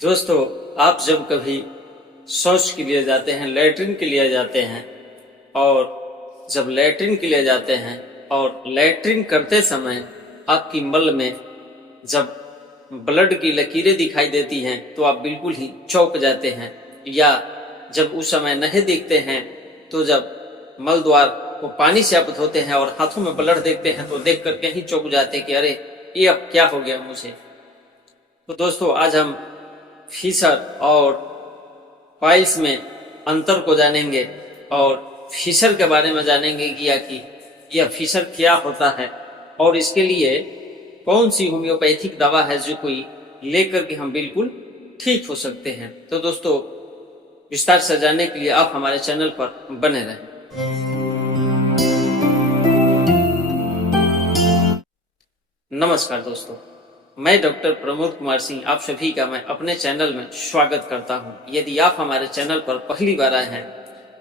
दोस्तों, आप जब कभी शौच के लिए जाते हैं, लैट्रिन के लिए जाते हैं और जब लैट्रिन के लिए जाते हैं और लैट्रिन करते समय आपकी मल में जब ब्लड की लकीरें दिखाई देती हैं तो आप बिल्कुल ही चौंक जाते हैं। या जब उस समय नहीं दिखते हैं तो जब मल द्वार को पानी से आप धोते हैं और हाथों में ब्लड देखते हैं तो देख करके ही चौंक जाते हैं कि अरे ये अब क्या हो गया मुझे। तो दोस्तों, आज हम फीसर और पाइल्स में अंतर को जानेंगे और फीसर के बारे में जानेंगे कि यह फीसर क्या होता है और इसके लिए कौन सी होम्योपैथिक दवा है जो कोई लेकर के हम बिल्कुल ठीक हो सकते हैं। तो दोस्तों, विस्तार से जानने के लिए आप हमारे चैनल पर बने रहें। नमस्कार दोस्तों, मैं डॉक्टर प्रमोद कुमार सिंह आप सभी का मैं अपने चैनल में स्वागत करता हूं। यदि आप हमारे चैनल पर पहली बार आए हैं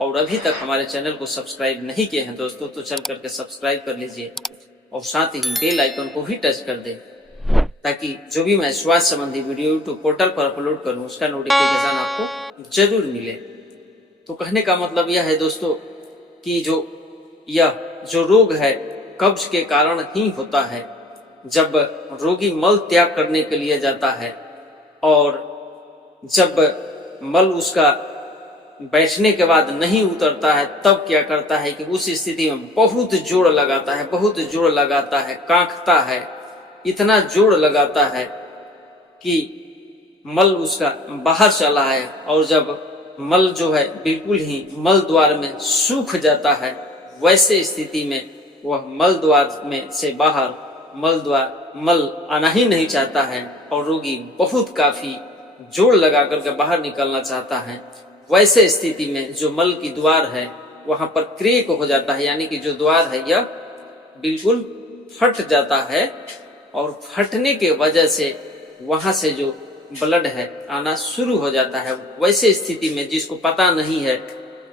और अभी तक हमारे चैनल को सब्सक्राइब नहीं किए हैं दोस्तों, तो चल करके सब्सक्राइब कर लीजिए और साथ ही बेल आइकन को भी टच कर दें ताकि जो भी मैं स्वास्थ्य संबंधी वीडियो यूट्यूब पोर्टल पर अपलोड करूं उसका नोटिफिकेशन आपको जरूर मिले। तो कहने का मतलब यह है दोस्तों कि यह जो रोग है कब्ज के कारण ही होता है। जब रोगी मल त्याग करने के लिए जाता है और जब मल उसका बैठने के बाद नहीं उतरता है तब क्या करता है कि उस स्थिति में बहुत जोर लगाता है, कांखता है, इतना जोर लगाता है कि मल उसका बाहर चला है। और जब मल जो है बिल्कुल ही मल द्वार में सूख जाता है, वैसे स्थिति में वह मल द्वार में से बाहर मल आना ही नहीं चाहता है और रोगी बहुत काफी जोर लगा करके बाहर निकलना चाहता है। वैसे स्थिति में जो मल की द्वार है वहां पर क्रैक हो जाता है, यानी कि जो द्वार है यह बिल्कुल फट जाता है और फटने के वजह से वहां से जो ब्लड है आना शुरू हो जाता है। वैसे स्थिति में जिसको पता नहीं है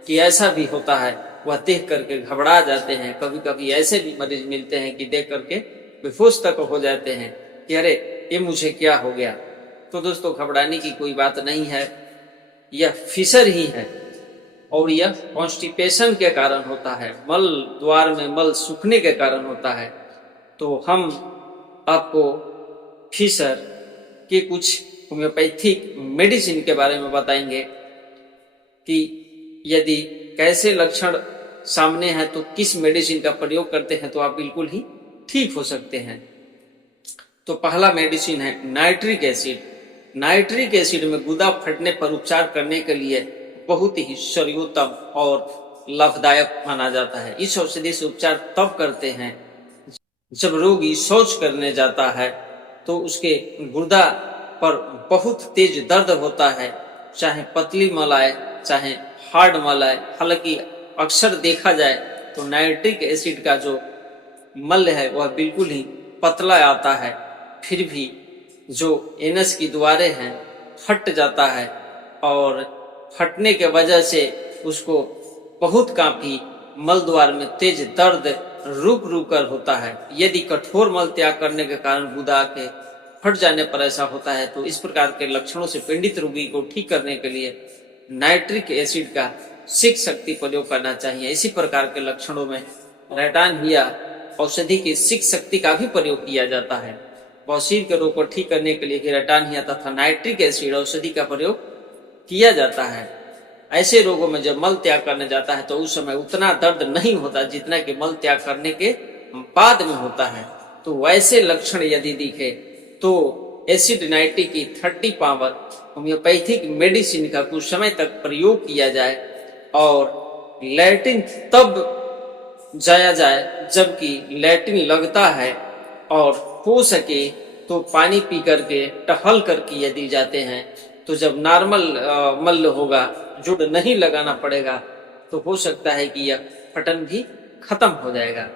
कि ऐसा भी होता है वह देख करके घबरा जाते हैं। कभी कभी ऐसे भी मरीज मिलते हैं कि देख करके बेहोश तक हो जाते हैं कि अरे ये मुझे क्या हो गया। तो दोस्तों, घबराने की कोई बात नहीं है, यह फीसर ही है और यह कॉन्स्टिपेशन के कारण होता है, मल द्वार में मल सूखने के कारण होता है। तो हम आपको फीसर के कुछ होम्योपैथिक मेडिसिन के बारे में बताएंगे कि यदि कैसे लक्षण सामने है तो किस मेडिसिन का प्रयोग करते हैं तो आप बिल्कुल ही ठीक हो सकते हैं। तो पहला मेडिसिन है नाइट्रिक एसिड। नाइट्रिक एसिड में गुदा फटने पर उपचार करने के लिए बहुत ही सर्वोत्तम और लाभदायक माना जाता है। इस औषधि से उपचार तब करते हैं जब रोगी शौच करने जाता है तो उसके गुर्दा पर बहुत तेज दर्द होता है, चाहे पतली मल आए चाहे हार्ड मल आए। हालांकि अक्सर देखा जाए तो नाइट्रिक एसिड का जो मल है वह बिल्कुल ही पतला आता है, फिर भी जो एनस की द्वारें हैं फट जाता है और फटने के वजह से उसको बहुत काफी मल द्वार में तेज दर्द रुक कर होता है। यदि कठोर मल त्याग करने के कारण गुदा के फट जाने पर ऐसा होता है तो इस प्रकार के लक्षणों से पीड़ित रोगी को ठीक करने के लिए नाइट्रिक एसिड का 6 शक्ति प्रयोग करना चाहिए। इसी प्रकार के लक्षणों में रेटानहिया औषधि की 6 शक्ति का भी प्रयोग किया जाता है। बवासीर के रोग को ठीक करने के लिए रेटानहिया तथा नाइट्रिक एसिड औषधि का प्रयोग किया जाता है। ऐसे रोगों में जब मल त्याग करने जाता है तो उस समय उतना दर्द नहीं होता जितना कि मल त्याग करने के बाद में होता है। तो वैसे लक्षण यदि दिखे तो एसिड नाइट्रिक की 30 पावर होम्योपैथिक मेडिसिन का कुछ समय तक प्रयोग किया जाए और लैट्रिन तब जाया जाए जबकि लैट्रिन लगता है और हो सके तो पानी पी करके टहल करके यदि जाते हैं तो जब नॉर्मल मल होगा, जुड़ नहीं लगाना पड़ेगा, तो हो सकता है कि यह फटन भी खत्म हो जाएगा।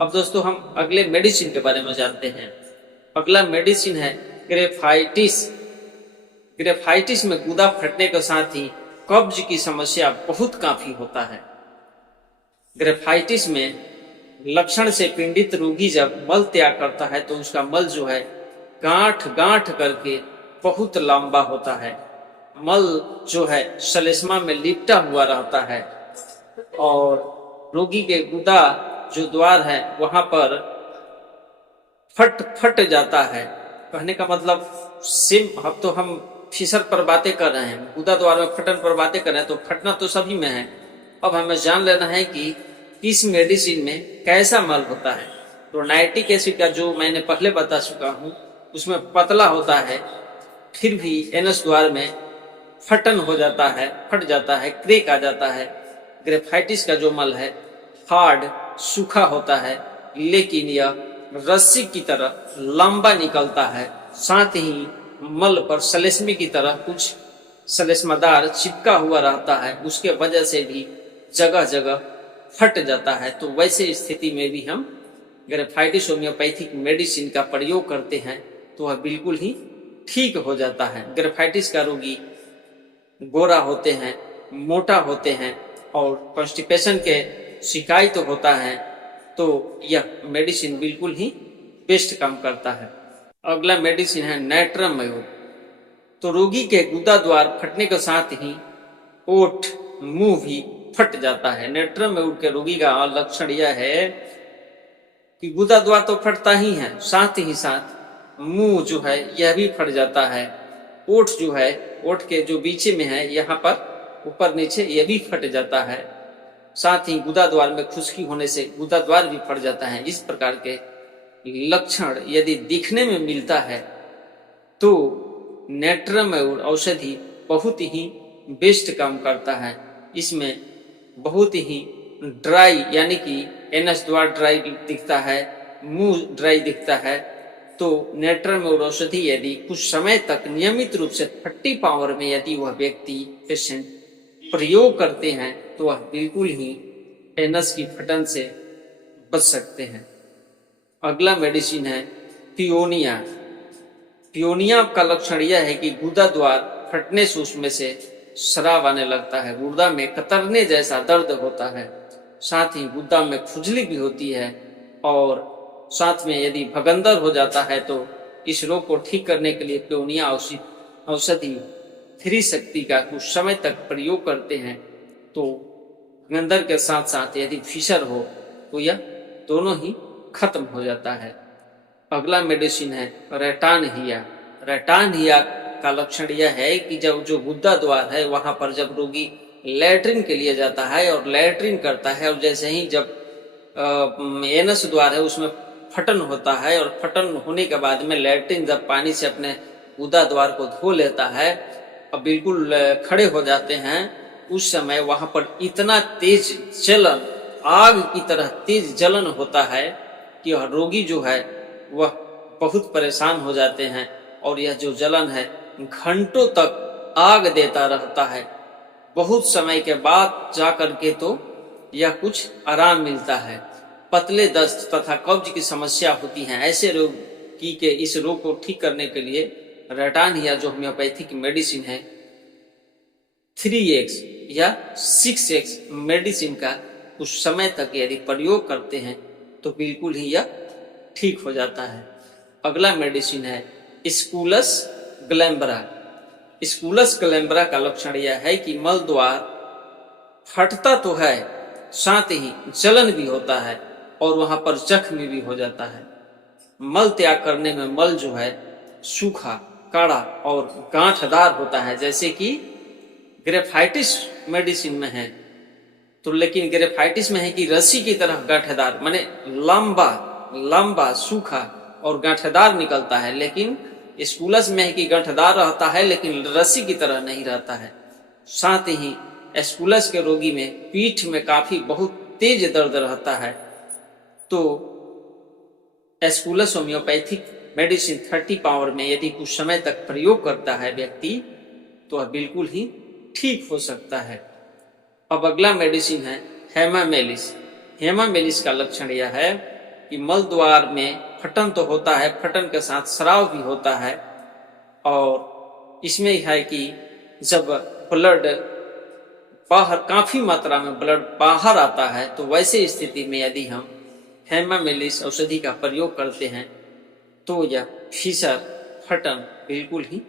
अब दोस्तों, हम अगले मेडिसिन के बारे में जानते हैं। अगला मेडिसिन है ग्रेफाइटिस। ग्रेफाइटिस में गुदा फटने के साथ ही कब्ज की समस्या बहुत काफी होता है। ग्रेफाइटिस में लक्षण से पीड़ित रोगी जब मल त्याग करता है तो उसका मल जो है गांठ गांठ करके बहुत लंबा होता है। मल जो है श्लेष्मा में लिपटा हुआ रहता है और रोगी के गुदा जो द्वार है वहां पर फट फट जाता है। कहने का मतलब सिम अब तो हम फिशर पर बातें कर रहे हैं, गुदा द्वार में फटन पर बातें कर रहे हैं, तो फटना तो सभी में है। अब हमें जान लेना है कि किस मेडिसिन में कैसा मल होता है। तो नाइट्रिक एसिड का जो मैंने पहले बता चुका हूं उसमें पतला होता है, फिर भी एनस द्वार में फटन हो जाता है, फट जाता है, क्रैक आ जाता है। ग्रेफाइटिस का जो मल है हार्ड सूखा होता है, लेकिन यह रस्सी की तरह लंबा निकलता है। साथ ही मल पर श्लेष्मी की तरह कुछ श्लेष्मदार चिपका हुआ रहता है, उसके वजह से भी जगह जगह फट जाता है। तो वैसे स्थिति में भी हम ग्रेफाइटिस होम्योपैथिक मेडिसिन का प्रयोग करते हैं तो वह बिल्कुल ही ठीक हो जाता है। ग्रेफाइटिस का रोगी गोरा होते हैं, मोटा होते हैं और कॉन्स्टिपेशन के शिकायत तो होता है, तो यह मेडिसिन बिल्कुल ही बेस्ट काम करता है। अगला मेडिसिन है नाइट्रम मयूर। तो रोगी के गुदा द्वार फटने के साथ ही ओठ मुंह भी फट जाता है। नाइट्रम मयूर के रोगी का लक्षण यह है कि गुदा द्वार तो फटता ही है, साथ ही साथ मुंह जो है यह भी फट जाता है। ओठ जो है, ओठ के जो बीचे में है यहाँ पर ऊपर नीचे यह भी फट जाता है। साथ ही गुदा द्वार में खुश्की होने से गुदा द्वार भी फट जाता है। इस प्रकार के लक्षण यदि दिखने में मिलता है तो नाइट्रम मयूर औषधि बहुत ही बेस्ट काम करता है। इसमें बहुत ही ड्राई यानी कि एनस द्वार ड्राई दिखता है, मुंह ड्राई दिखता है, तो नाइट्रम मयूर औषधि यदि कुछ समय तक नियमित रूप से 30 पावर में यदि वह व्यक्ति पेशेंट प्रयोग करते हैं तो वह बिल्कुल ही एनस की फटन से बच सकते हैं। अगला मेडिसिन है पियोनिया। पियोनिया का लक्षण यह है कि गुदा द्वार फटने से उसमें से शराब आने लगता है, गुर्दा में कतरने जैसा दर्द होता है, साथ ही गुदा में खुजली भी होती है और साथ में यदि भगंदर हो जाता है तो इस रोग को ठीक करने के लिए पियोनिया औषधि 3 शक्ति का कुछ समय तक प्रयोग करते हैं। तो भगंदर के साथ साथ यदि फिशर हो तो यह दोनों ही खत्म हो जाता है। अगला मेडिसिन है रेटानहिया। रेटानहिया का लक्षण यह है कि जब जो गुदा द्वार है वहां पर जब रोगी लैट्रिन के लिए जाता है और लैट्रिन करता है और जैसे ही जब एनस द्वार है उसमें फटन होता है और फटन होने के बाद में लैट्रिन जब पानी से अपने गुदा द्वार को धो लेता है और बिल्कुल खड़े हो जाते हैं, उस समय वहां पर इतना तेज जलन, आग की तरह तेज जलन होता है कि रोगी जो है वह बहुत परेशान हो जाते हैं और यह जो जलन है घंटों तक आग देता रहता है। बहुत समय के बाद जाकर के तो यह कुछ आराम मिलता है। पतले दस्त तथा कब्ज की समस्या होती है। ऐसे रोगी के इस रोग को ठीक करने के लिए रेटानहिया जो होम्योपैथिक मेडिसिन है 3x या 6x मेडिसिन का कुछ समय तक यदि प्रयोग करते हैं तो बिल्कुल ही यह ठीक हो जाता है। अगला मेडिसिन है स्कूलस ग्लैम्बरा। स्कूलस ग्लैम्बरा का लक्षण यह है कि मल द्वार फटता तो है, साथ ही जलन भी होता है और वहां पर जख्म भी हो जाता है। मल त्याग करने में मल जो है सूखा, काड़ा और गांठदार होता है, जैसे कि ग्रेफाइटिस मेडिसिन में है। तो लेकिन ग्रेफाइटिस में है कि रस्सी की तरह गांठदार, माने लंबा लंबा सूखा और गांठदार निकलता है, लेकिन स्कूलस में है कि गांठदार रहता है लेकिन रस्सी की तरह नहीं रहता है। साथ ही स्कूलस के रोगी में पीठ में काफी बहुत तेज दर्द रहता है। तो स्कूलस होम्योपैथिक मेडिसिन 30 पावर में यदि कुछ समय तक प्रयोग करता है व्यक्ति तो वह बिल्कुल ही ठीक हो सकता है। अब अगला मेडिसिन है हेमामेलिस। हेमामेलिस का लक्षण यह है कि मल द्वार में फटन तो होता है, फटन के साथ स्राव भी होता है और इसमें है कि जब ब्लड बाहर, काफी मात्रा में ब्लड बाहर आता है, तो वैसे स्थिति में यदि हम हेमामेलिस औषधि का प्रयोग करते हैं तो यह फिशर, फटन बिल्कुल ही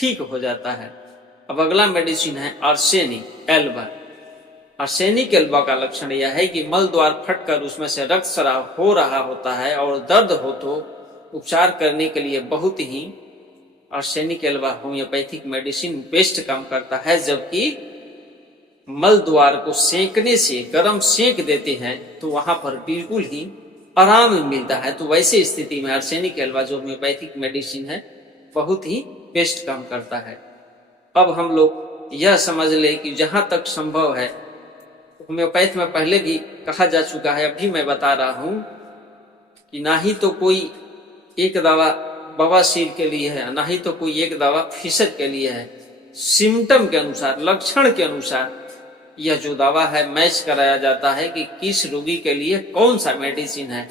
ठीक हो जाता है। अब अगला मेडिसिन है आर्सेनिक एल्बा। आर्सेनिक एल्बा का लक्षण यह है कि मल द्वार फटकर उसमें से रक्त स्राव हो रहा होता है और दर्द हो तो उपचार करने के लिए बहुत ही arsenic album homeopathic medicine best काम करता है। जबकि मल द्वार को सेंकने से, गर्म सेंक देते हैं तो वहां पर बिल्कुल ही आराम मिलता है। तो वैसे स्थिति में आर्सेनिक एल्बा जो होम्योपैथिक मेडिसिन है बहुत ही बेस्ट काम करता है। अब हम लोग यह समझ ले कि जहां तक संभव है, होम्योपैथ में पहले भी कहा जा चुका है, अभी मैं बता रहा हूं कि ना ही तो कोई एक दवा बवासीर के लिए है, ना ही तो कोई एक दवा फिशर के लिए है। सिम्टम के अनुसार, लक्षण के अनुसार यह जो दवा है मैच कराया जाता है कि किस रोगी के लिए कौन सा मेडिसिन है,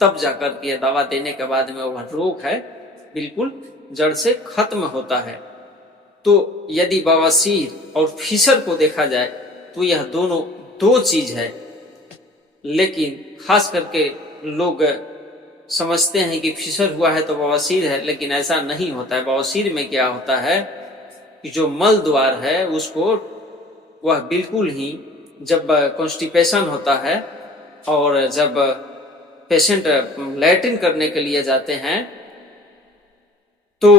तब जाकर के यह दवा देने के बाद में वह रोग है बिल्कुल जड़ से खत्म होता है। तो यदि बवासीर और फिशर को देखा जाए तो यह दोनों दो चीज है, लेकिन खास करके लोग समझते हैं कि फिशर हुआ है तो बवासीर है, लेकिन ऐसा नहीं होता है। बवासीर में क्या होता है कि जो मल द्वार है उसको वह बिल्कुल ही, जब कॉन्स्टिपेशन होता है और जब पेशेंट लैट्रिन करने के लिए जाते हैं तो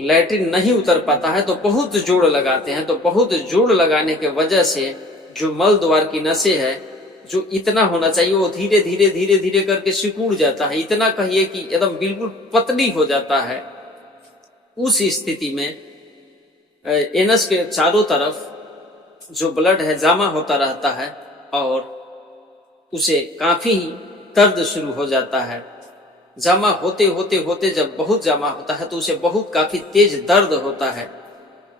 लैट्रिन नहीं उतर पाता है तो बहुत जोड़ लगाते हैं। तो बहुत जोड़ लगाने के वजह से जो मल द्वार की नसें है, जो इतना होना चाहिए वो धीरे धीरे धीरे धीरे करके सिकुड़ जाता है। इतना कहिए कि एकदम बिल्कुल पतली हो जाता है। उस स्थिति में एनस के चारों तरफ जो ब्लड है जमा होता रहता है और उसे काफी ही दर्द शुरू हो जाता है। जमा होते होते होते जब बहुत जमा होता है तो उसे बहुत काफी तेज दर्द होता है।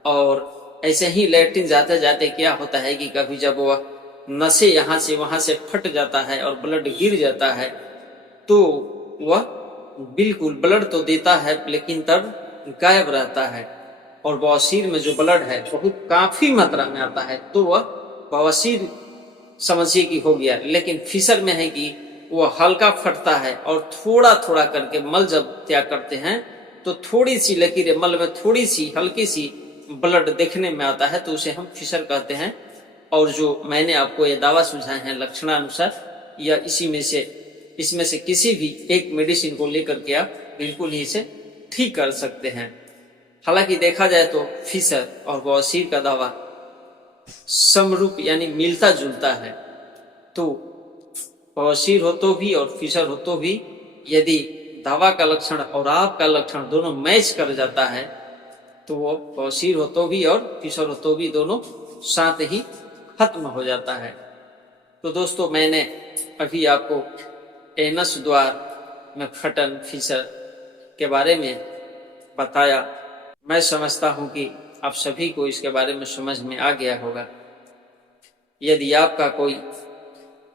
और ऐसे ही लैट्रिन जाते जाते क्या होता है कि कभी जब वह नसें यहाँ से वहां से फट जाता है और ब्लड गिर जाता है तो वह बिल्कुल ब्लड तो देता है लेकिन तब गायब रहता है। और बवासीर में जो ब्लड है बहुत काफी मात्रा में आता है तो वह बवासीर समझिए कि हो गया। लेकिन फिशर में है कि वह हल्का फटता है और थोड़ा थोड़ा करके मल जब त्याग करते हैं तो थोड़ी सी लकीरें मल में थोड़ी सी हल्की सी ब्लड देखने में आता है तो उसे हम फिशर कहते हैं। और जो मैंने आपको ये दावा सुझाए हैं लक्षणानुसार या इसमें से किसी भी एक मेडिसिन को लेकर के आप बिल्कुल ही इसे ठीक कर सकते हैं। हालांकि देखा जाए तो फिशर और बवासीर का दावा समरूप यानी मिलता जुलता है। तो बवासीर हो तो भी और फिशर हो तो भी यदि दवा का लक्षण और आपका लक्षण दोनों मैच कर जाता है तो वो बवासीर हो तो भी और फिशर हो तो भी दोनों साथ ही खत्म हो जाता है। तो दोस्तों मैंने अभी आपको एनस द्वार में फटन फिशर के बारे में बताया। मैं समझता हूं कि आप सभी को इसके बारे में समझ में आ गया होगा। यदि आपका कोई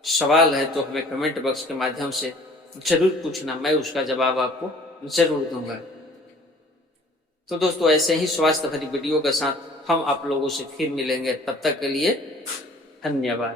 सवाल है तो हमें कमेंट बॉक्स के माध्यम से जरूर पूछना, मैं उसका जवाब आपको जरूर दूंगा। तो दोस्तों ऐसे ही स्वास्थ्य भरी वीडियो के साथ हम आप लोगों से फिर मिलेंगे, तब तक के लिए धन्यवाद।